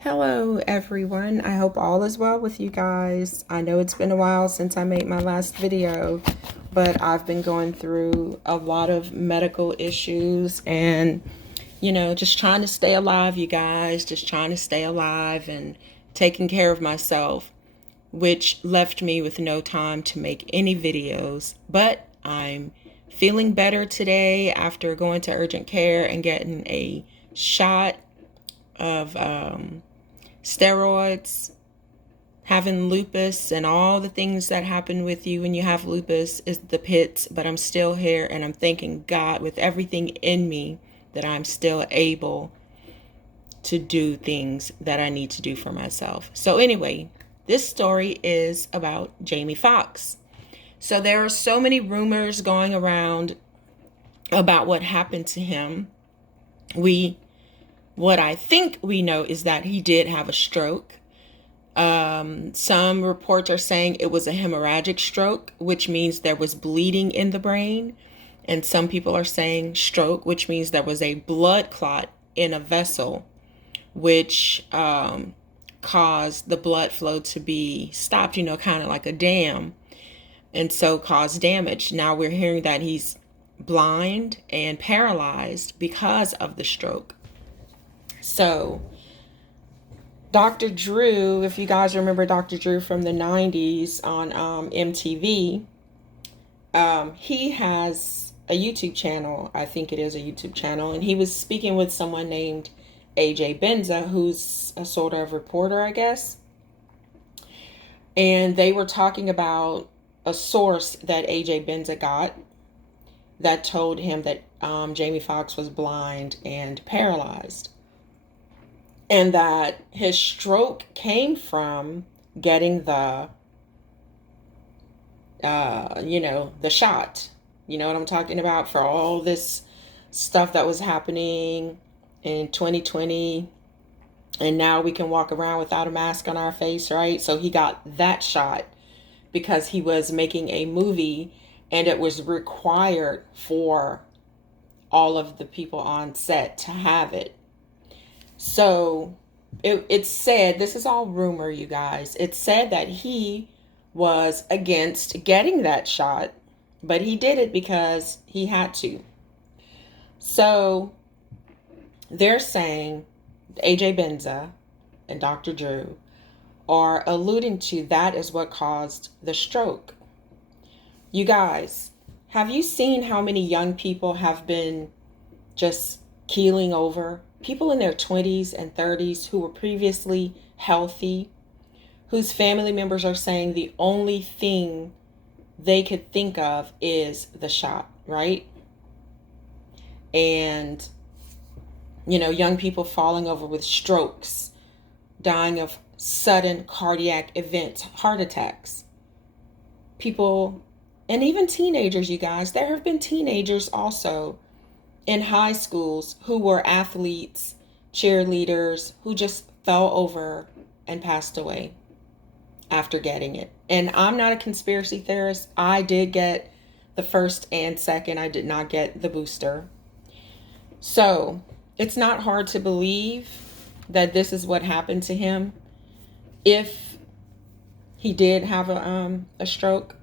Hello, everyone. I hope all is well with you guys. I know it's been a while since I made my last video, but I've been going through a lot of medical issues and, just trying to stay alive, you guys, just trying to stay alive and taking care of myself, which left me with no time to make any videos. But I'm feeling better today after going to urgent care and getting a shot of steroids, having lupus, and all the things that happen with you when you have lupus is the pits. But I'm still here, and I'm thanking God with everything in me that I'm still able to do things that I need to do for myself. So anyway, this story is about Jamie Foxx. So there are so many rumors going around about what happened to him. What I think we know is that he did have a stroke. Some reports are saying it was a hemorrhagic stroke, which means there was bleeding in the brain. And some people are saying stroke, which means there was a blood clot in a vessel, which caused the blood flow to be stopped, kind of like a dam, and so caused damage. Now we're hearing that he's blind and paralyzed because of the stroke. So Dr. Drew, if you guys remember Dr. Drew from the 90s on MTV, he has a YouTube channel. I think it is a YouTube channel. And he was speaking with someone named AJ Benza, who's a sort of reporter, I guess. And they were talking about a source that AJ Benza got that told him that Jamie Foxx was blind and paralyzed. And that his stroke came from getting the shot. You know what I'm talking about? For all this stuff that was happening in 2020. And now we can walk around without a mask on our face, right? So he got that shot because he was making a movie and it was required for all of the people on set to have it. So it's said, this is all rumor, you guys. It's said that he was against getting that shot, but he did it because he had to. So they're saying AJ Benza and Dr. Drew are alluding to that is what caused the stroke. You guys, have you seen how many young people have been just keeling over? People in their 20s and 30s who were previously healthy, whose family members are saying the only thing they could think of is the shot, right? And, young people falling over with strokes, dying of sudden cardiac events, heart attacks. People, and even teenagers, you guys, there have been teenagers also in high schools who were athletes, cheerleaders, who just fell over and passed away after getting it. And I'm not a conspiracy theorist. I did get the first and second. I did not get the booster. So it's not hard to believe that this is what happened to him if he did have a stroke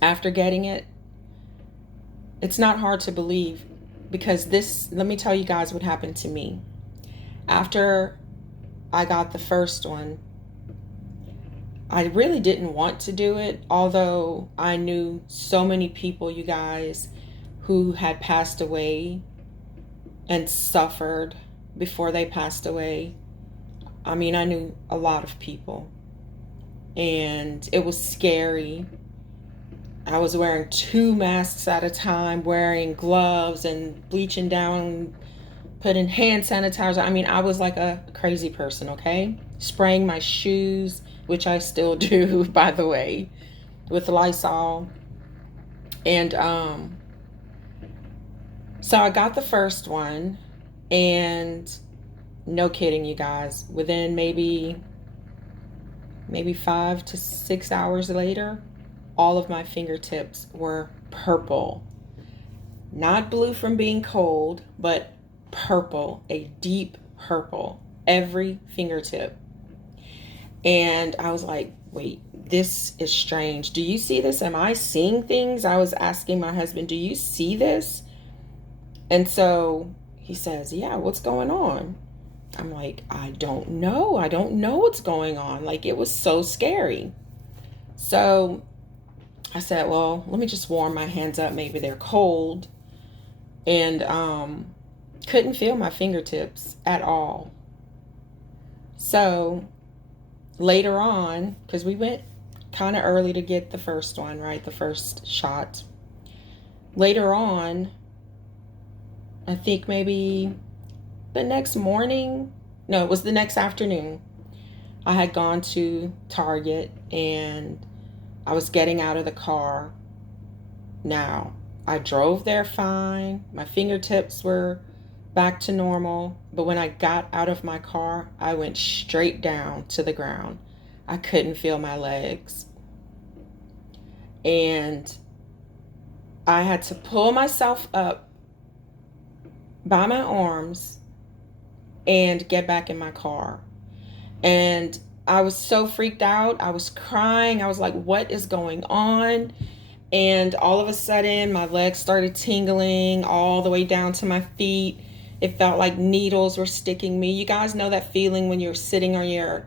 after getting it. It's not hard to believe because let me tell you guys what happened to me. After I got the first one, I really didn't want to do it, although I knew so many people, you guys, who had passed away and suffered before they passed away. I mean, I knew a lot of people, and it was scary. I was wearing 2 masks at a time, wearing gloves and bleaching down, putting hand sanitizer. I mean, I was like a crazy person, okay? Spraying my shoes, which I still do, by the way, with Lysol. And so I got the first one, and no kidding, you guys, within maybe 5 to 6 hours later, all of my fingertips were purple. Not blue from being cold, but purple, a deep purple every fingertip. And I was like, wait, this is strange. Do you see this? Am I seeing things? I was asking my husband, do you see this? And so he says, yeah, what's going on? I'm like, I don't know. I don't know what's going on. Like, it was so scary. So I said, well, let me just warm my hands up. Maybe they're cold. And couldn't feel my fingertips at all. So later on, because we went kind of early to get the first one, right? The first shot. Later on, I think maybe the next morning, no, it was the next afternoon, I had gone to Target and I was getting out of the car. Now, I drove there fine. My fingertips were back to normal. But when I got out of my car, I went straight down to the ground. I couldn't feel my legs. And I had to pull myself up by my arms and get back in my car. And I was so freaked out. I was crying. I was like, what is going on? And all of a sudden, my legs started tingling all the way down to my feet. It felt like needles were sticking me. You guys know that feeling when you're sitting on your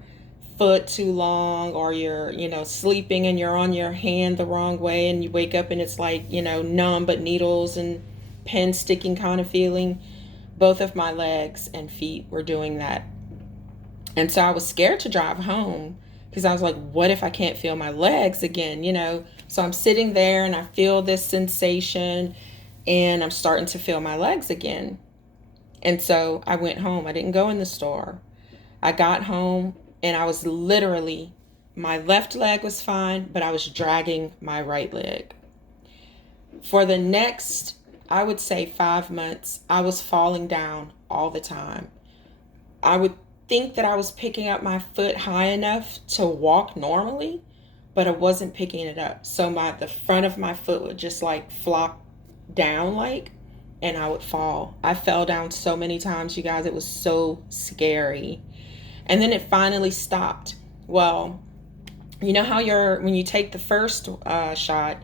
foot too long, or you're, sleeping and you're on your hand the wrong way and you wake up and it's like, numb, but needles and pins sticking kind of feeling. Both of my legs and feet were doing that. And so I was scared to drive home because I was like, what if I can't feel my legs again, So I'm sitting there and I feel this sensation and I'm starting to feel my legs again. And so I went home. I didn't go in the store. I got home and I was literally, my left leg was fine, but I was dragging my right leg. For the next, I would say 5 months, I was falling down all the time. I would think that I was picking up my foot high enough to walk normally, but I wasn't picking it up. So the front of my foot would just like flop down and I would fall. I fell down so many times, you guys. It was so scary. And then it finally stopped. Well, you know how when you take the first shot,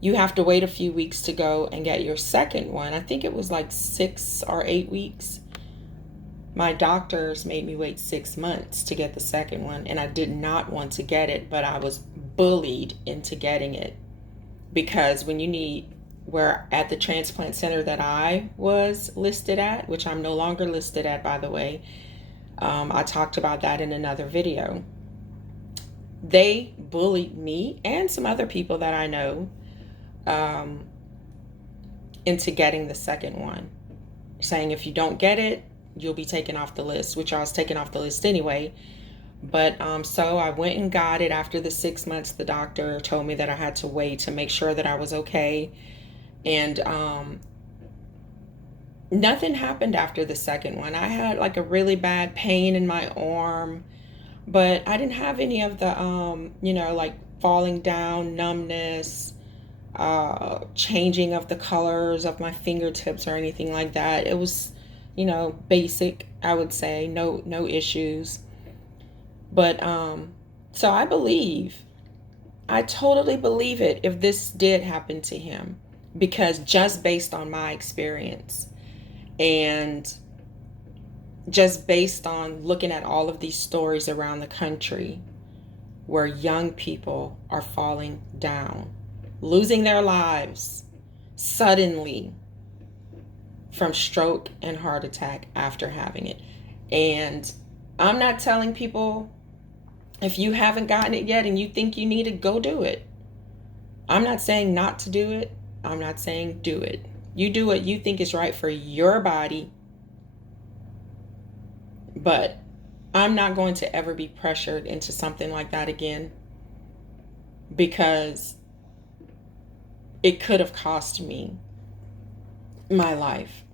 you have to wait a few weeks to go and get your second one. I think it was like 6 or 8 weeks. My doctors made me wait 6 months to get the second one, and I did not want to get it, but I was bullied into getting it because we're at the transplant center that I was listed at, which I'm no longer listed at, by the way. I talked about that in another video. They bullied me and some other people that I know into getting the second one, saying if you don't get it, you'll be taken off the list, which I was taken off the list anyway. But so I went and got it. After the 6 months, the doctor told me that I had to wait to make sure that I was okay. And nothing happened after the second one. I had like a really bad pain in my arm, but I didn't have any of the, like falling down, numbness, changing of the colors of my fingertips or anything like that. It was basic, I would say, no issues. But so I totally believe it if this did happen to him, because just based on my experience and just based on looking at all of these stories around the country where young people are falling down, losing their lives suddenly from stroke and heart attack after having it. And I'm not telling people, if you haven't gotten it yet and you think you need it, go do it. I'm not saying not to do it. I'm not saying do it. You do what you think is right for your body. But I'm not going to ever be pressured into something like that again, because it could have cost me my life.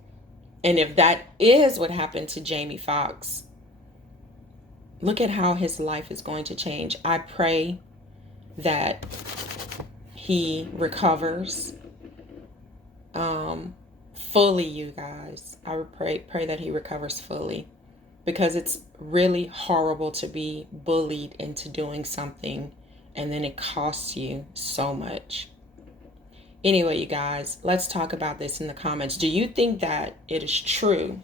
And if that is what happened to Jamie Foxx, look at how his life is going to change. I pray that he recovers fully, you guys. I would pray that he recovers fully. because it's really horrible to be bullied into doing something and then it costs you so much. Anyway, you guys, let's talk about this in the comments. Do you think that it is true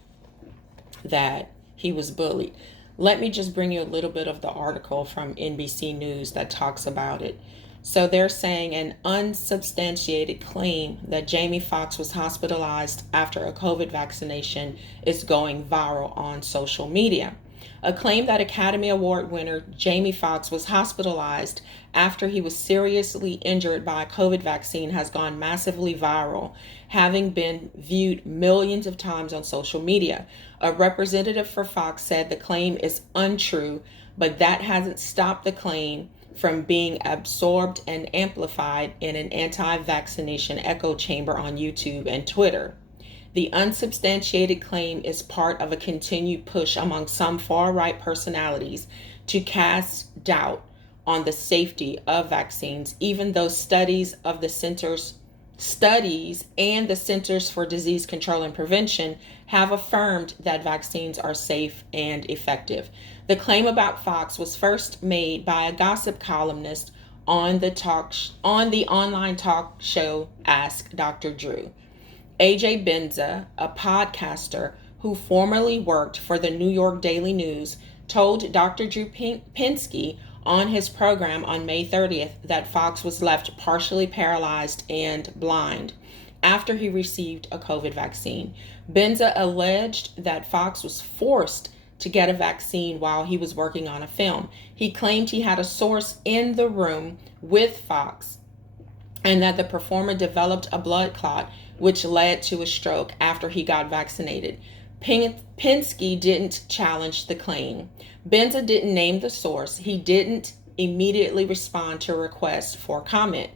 that he was bullied? Let me just bring you a little bit of the article from NBC News that talks about it. So they're saying an unsubstantiated claim that Jamie Foxx was hospitalized after a COVID vaccination is going viral on social media. A claim that Academy Award winner Jamie Foxx was hospitalized after he was seriously injured by a COVID vaccine has gone massively viral, having been viewed millions of times on social media. A representative for Fox said the claim is untrue, but that hasn't stopped the claim from being absorbed and amplified in an anti-vaccination echo chamber on YouTube and Twitter. The unsubstantiated claim is part of a continued push among some far-right personalities to cast doubt on the safety of vaccines, even though studies and the Centers for Disease Control and Prevention have affirmed that vaccines are safe and effective. The claim about Fox was first made by a gossip columnist on the online talk show Ask Dr. Drew. AJ Benza, a podcaster who formerly worked for the New York Daily News, told Dr. Drew Pinsky on his program on May 30th that Fox was left partially paralyzed and blind after he received a COVID vaccine. Benza alleged that Fox was forced to get a vaccine while he was working on a film. He claimed he had a source in the room with Fox and that the performer developed a blood clot, which led to a stroke after he got vaccinated. Pinsky didn't challenge the claim. Benza didn't name the source. He didn't immediately respond to a request for comment.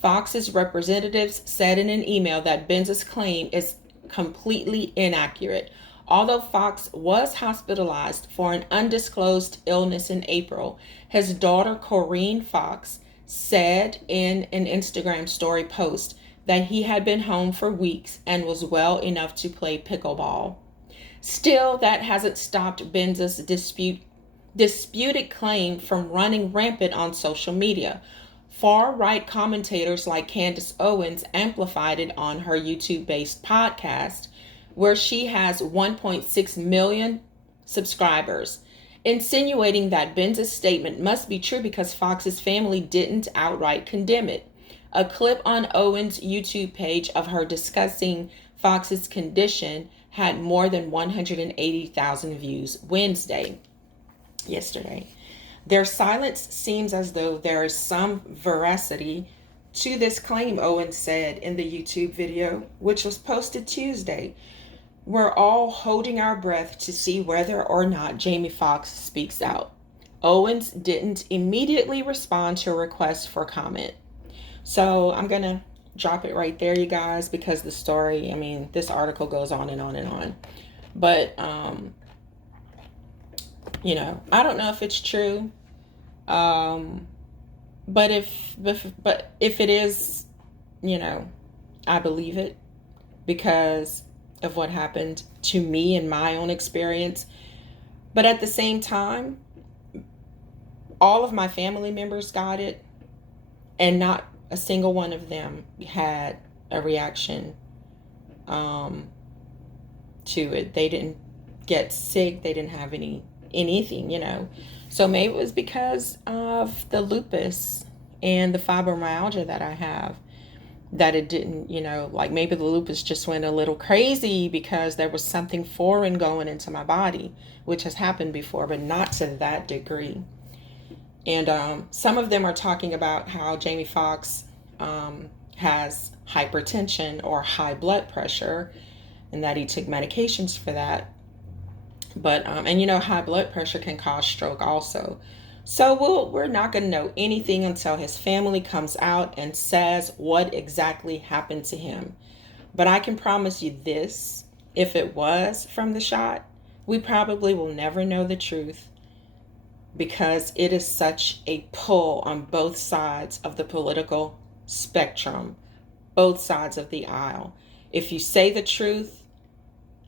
Fox's representatives said in an email that Benza's claim is completely inaccurate. Although Fox was hospitalized for an undisclosed illness in April, his daughter Corinne Foxx said in an Instagram story post that he had been home for weeks and was well enough to play pickleball. Still, that hasn't stopped Benza's disputed claim from running rampant on social media. Far-right commentators like Candace Owens amplified it on her YouTube-based podcast, where she has 1.6 million subscribers, insinuating that Benza's statement must be true because Fox's family didn't outright condemn it. A clip on Owens' YouTube page of her discussing Fox's condition had more than 180,000 views yesterday. Their silence seems as though there is some veracity to this claim, Owens said in the YouTube video, which was posted Tuesday. We're all holding our breath to see whether or not Jamie Foxx speaks out. Owens didn't immediately respond to a request for comment. So I'm going to drop it right there, you guys, because the story, this article goes on and on and on. But, I don't know if it's true. But if it is, I believe it because of what happened to me in my own experience. But at the same time, all of my family members got it, and not a single one of them had a reaction to it. They didn't get sick. They didn't have anything. So maybe it was because of the lupus and the fibromyalgia that I have, that it didn't, maybe the lupus just went a little crazy because there was something foreign going into my body, which has happened before, but not to that degree. And some of them are talking about how Jamie Foxx has hypertension or high blood pressure and that he took medications for that. But, high blood pressure can cause stroke also. So we're not going to know anything until his family comes out and says what exactly happened to him. But I can promise you this, if it was from the shot, we probably will never know the truth, because it is such a pull on both sides of the political spectrum, both sides of the aisle. If you say the truth,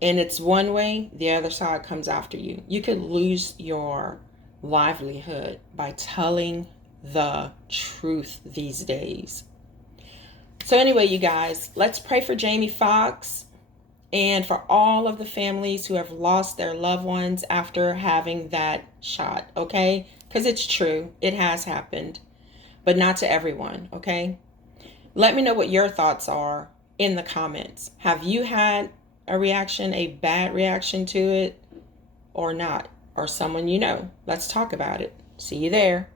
and it's one way, the other side comes after you. You could lose your livelihood by telling the truth these days. So anyway, you guys, let's pray for Jamie Foxx and for all of the families who have lost their loved ones after having that shot, okay? Because it's true, it has happened, but not to everyone, okay? Let me know what your thoughts are in the comments. Have you had a reaction, a bad reaction to it, or not? Or someone you know? Let's talk about it. See you there.